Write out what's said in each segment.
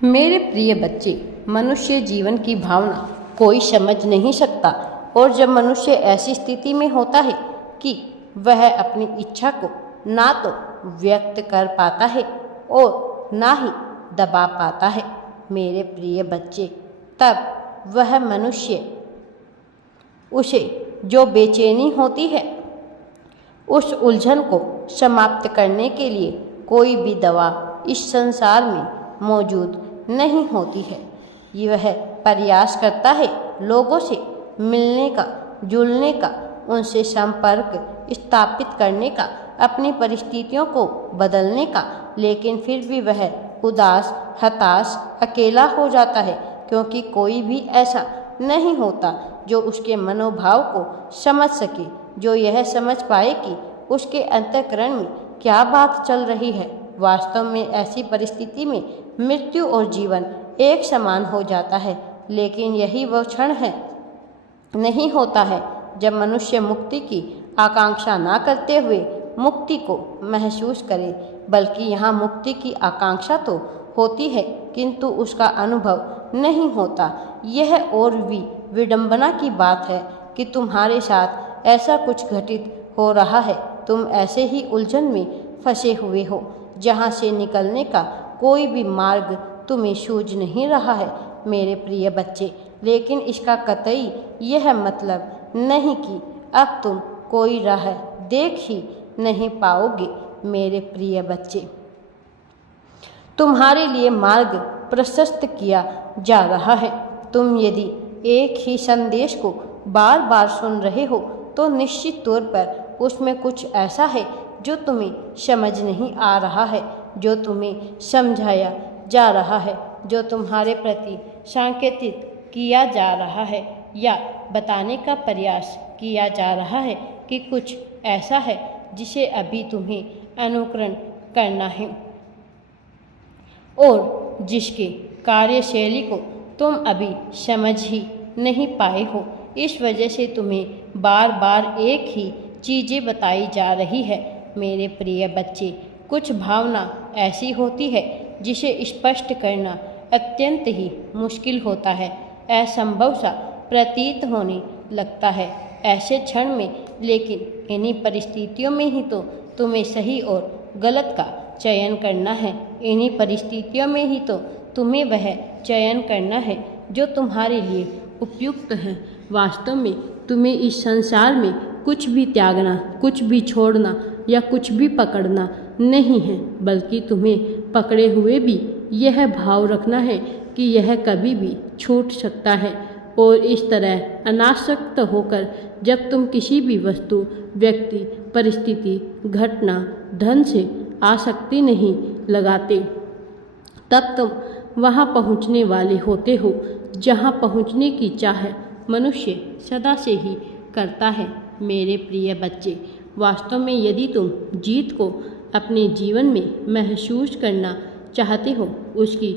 मेरे प्रिय बच्चे, मनुष्य जीवन की भावना कोई समझ नहीं सकता। और जब मनुष्य ऐसी स्थिति में होता है कि वह अपनी इच्छा को ना तो व्यक्त कर पाता है और ना ही दबा पाता है, मेरे प्रिय बच्चे, तब वह मनुष्य उसे जो बेचैनी होती है, उस उलझन को समाप्त करने के लिए कोई भी दवा इस संसार में मौजूद नहीं होती है। वह प्रयास करता है लोगों से मिलने का, जुलने का, उनसे संपर्क स्थापित करने का, अपनी परिस्थितियों को बदलने का, लेकिन फिर भी वह उदास, हताश, अकेला हो जाता है, क्योंकि कोई भी ऐसा नहीं होता जो उसके मनोभाव को समझ सके, जो यह समझ पाए कि उसके अंतःकरण में क्या बात चल रही है। वास्तव में ऐसी परिस्थिति में मृत्यु और जीवन एक समान हो जाता है, लेकिन यही वह क्षण है नहीं होता है जब मनुष्य मुक्ति की आकांक्षा ना करते हुए मुक्ति को महसूस करे, बल्कि यहाँ मुक्ति की आकांक्षा तो होती है किंतु उसका अनुभव नहीं होता। यह और भी विडंबना की बात है कि तुम्हारे साथ ऐसा कुछ घटित हो रहा है। तुम ऐसे ही उलझन में फंसे हुए हो जहाँ से निकलने का कोई भी मार्ग तुम्हें सूझ नहीं रहा है, मेरे प्रिय बच्चे। लेकिन इसका कतई यह मतलब नहीं कि अब तुम कोई राह देख ही नहीं पाओगे, मेरे प्रिय बच्चे। तुम्हारे लिए मार्ग प्रशस्त किया जा रहा है। तुम यदि एक ही संदेश को बार बार सुन रहे हो तो निश्चित तौर पर उसमें कुछ ऐसा है जो तुम्हें समझ नहीं आ रहा है, जो तुम्हें समझाया जा रहा है, जो तुम्हारे प्रति सांकेतित किया जा रहा है या बताने का प्रयास किया जा रहा है कि कुछ ऐसा है जिसे अभी तुम्हें अनुकरण करना है और जिसके कार्यशैली को तुम अभी समझ ही नहीं पाए हो। इस वजह से तुम्हें बार बार एक ही चीज़ें बताई जा रही है, मेरे प्रिय बच्चे। कुछ भावना ऐसी होती है जिसे स्पष्ट करना अत्यंत ही मुश्किल होता है, असंभव सा प्रतीत होने लगता है ऐसे क्षण में, लेकिन इन्हीं परिस्थितियों में ही तो तुम्हें सही और गलत का चयन करना है। इन्हीं परिस्थितियों में ही तो तुम्हें वह चयन करना है जो तुम्हारे लिए उपयुक्त है। वास्तव में तुम्हें इस संसार में कुछ भी त्यागना, कुछ भी छोड़ना या कुछ भी पकड़ना नहीं है, बल्कि तुम्हें पकड़े हुए भी यह भाव रखना है कि यह कभी भी छूट सकता है। और इस तरह अनासक्त होकर जब तुम किसी भी वस्तु, व्यक्ति, परिस्थिति, घटना, धन से आसक्ति नहीं लगाते, तब तुम वहाँ पहुँचने वाले होते हो जहाँ पहुँचने की चाह मनुष्य सदा से ही करता है, मेरे प्रिय बच्चे। वास्तव में यदि तुम जीत को अपने जीवन में महसूस करना चाहते हो, उसकी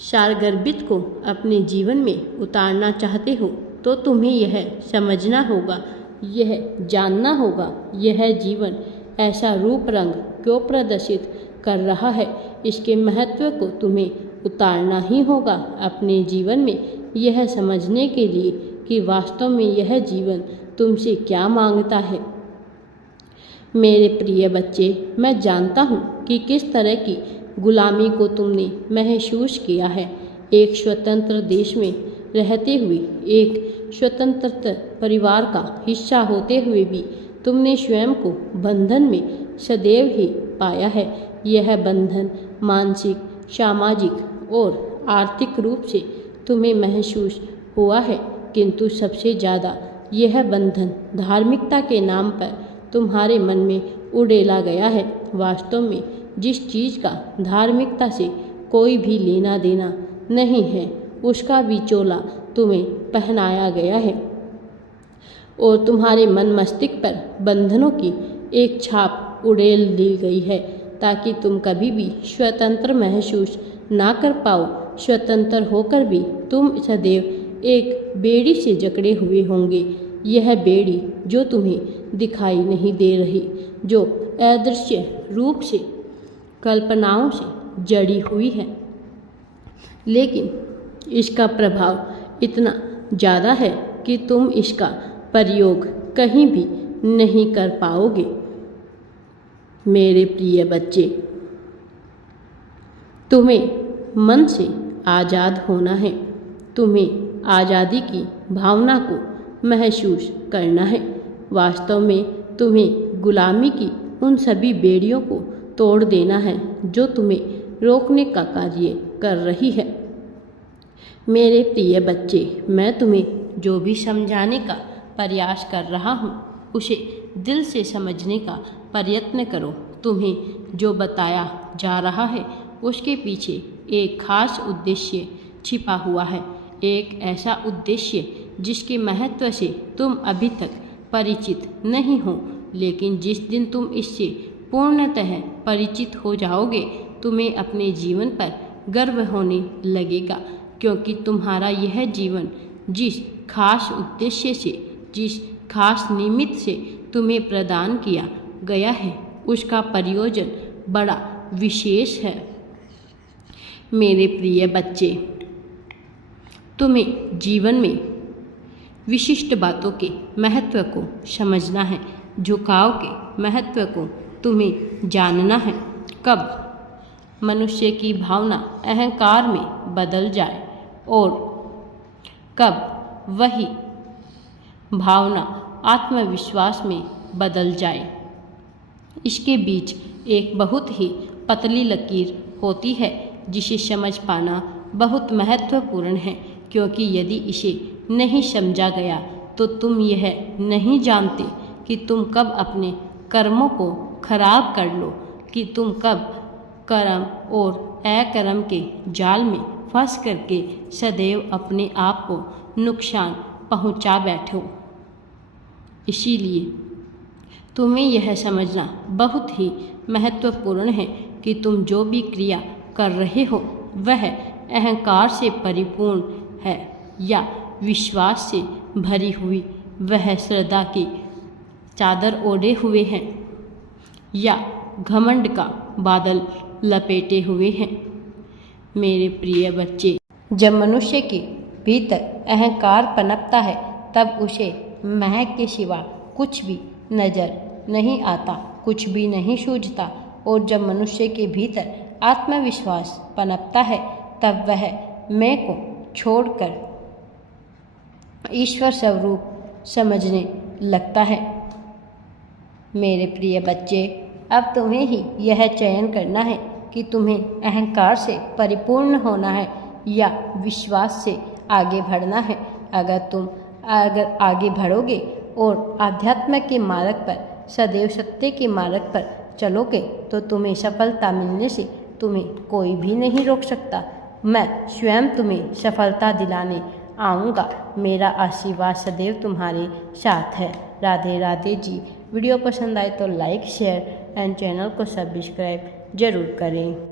सारगर्भित को अपने जीवन में उतारना चाहते हो, तो तुम्हें यह समझना होगा, यह जानना होगा, यह जीवन ऐसा रूप रंग क्यों प्रदर्शित कर रहा है। इसके महत्व को तुम्हें उतारना ही होगा अपने जीवन में, यह समझने के लिए कि वास्तव में यह जीवन तुमसे क्या मांगता है। मेरे प्रिय बच्चे, मैं जानता हूँ कि किस तरह की गुलामी को तुमने महसूस किया है। एक स्वतंत्र देश में रहते हुए, एक स्वतंत्र परिवार का हिस्सा होते हुए भी तुमने स्वयं को बंधन में सदैव ही पाया है। यह बंधन मानसिक, सामाजिक और आर्थिक रूप से तुम्हें महसूस हुआ है, किंतु सबसे ज़्यादा यह बंधन धार्मिकता के नाम पर तुम्हारे मन में उड़ेला गया है। वास्तव में जिस चीज़ का धार्मिकता से कोई भी लेना देना नहीं है, उसका भी चोला तुम्हें पहनाया गया है और तुम्हारे मन मस्तिष्क पर बंधनों की एक छाप उड़ेल दी गई है, ताकि तुम कभी भी स्वतंत्र महसूस ना कर पाओ। स्वतंत्र होकर भी तुम सदैव एक बेड़ी से जकड़े हुए होंगे। यह बेड़ी जो तुम्हें दिखाई नहीं दे रही, जो अदृश्य रूप से कल्पनाओं से जड़ी हुई है, लेकिन इसका प्रभाव इतना ज़्यादा है कि तुम इसका प्रयोग कहीं भी नहीं कर पाओगे। मेरे प्रिय बच्चे, तुम्हें मन से आज़ाद होना है। तुम्हें आज़ादी की भावना को महसूस करना है। वास्तव में तुम्हें गुलामी की उन सभी बेड़ियों को तोड़ देना है जो तुम्हें रोकने का कार्य कर रही है। मेरे प्रिय बच्चे, मैं तुम्हें जो भी समझाने का प्रयास कर रहा हूँ उसे दिल से समझने का प्रयत्न करो। तुम्हें जो बताया जा रहा है उसके पीछे एक खास उद्देश्य छिपा हुआ है, एक ऐसा उद्देश्य जिसके महत्व से तुम अभी तक परिचित नहीं हो, लेकिन जिस दिन तुम इससे पूर्णतः परिचित हो जाओगे तुम्हें अपने जीवन पर गर्व होने लगेगा, क्योंकि तुम्हारा यह जीवन जिस खास उद्देश्य से, जिस खास निमित्त से तुम्हें प्रदान किया गया है उसका प्रयोजन बड़ा विशेष है। मेरे प्रिय बच्चे, तुम्हें जीवन में विशिष्ट बातों के महत्व को समझना है, झुकाव के महत्व को तुम्हें जानना है। कब मनुष्य की भावना अहंकार में बदल जाए और कब वही भावना आत्मविश्वास में बदल जाए, इसके बीच एक बहुत ही पतली लकीर होती है जिसे समझ पाना बहुत महत्वपूर्ण है, क्योंकि यदि इसे नहीं समझा गया तो तुम यह नहीं जानते कि तुम कब अपने कर्मों को खराब कर लो, कि तुम कब कर्म और अकर्म के जाल में फंस करके सदैव अपने आप को नुकसान पहुंचा बैठो। इसीलिए तुम्हें यह समझना बहुत ही महत्वपूर्ण है कि तुम जो भी क्रिया कर रहे हो वह अहंकार से परिपूर्ण है या विश्वास से भरी हुई, वह श्रद्धा की चादर ओढ़े हुए हैं या घमंड का बादल लपेटे हुए हैं। मेरे प्रिय बच्चे, जब मनुष्य के भीतर अहंकार पनपता है तब उसे महक के सिवा कुछ भी नजर नहीं आता, कुछ भी नहीं सूझता, और जब मनुष्य के भीतर आत्मविश्वास पनपता है तब वह मैं को छोड़कर ईश्वर स्वरूप समझने लगता है। मेरे प्रिय बच्चे, अब तुम्हें ही यह चयन करना है कि तुम्हें अहंकार से परिपूर्ण होना है या विश्वास से आगे बढ़ना है। अगर आगे बढ़ोगे और आध्यात्म के मार्ग पर, सदैव सत्य के मार्ग पर चलोगे तो तुम्हें सफलता मिलने से तुम्हें कोई भी नहीं रोक सकता। मैं स्वयं तुम्हें सफलता दिलाने आऊँगा। मेरा आशीर्वाद सदैव तुम्हारे साथ है। राधे राधे जी। वीडियो पसंद आए तो लाइक, शेयर एंड चैनल को सब्सक्राइब जरूर करें।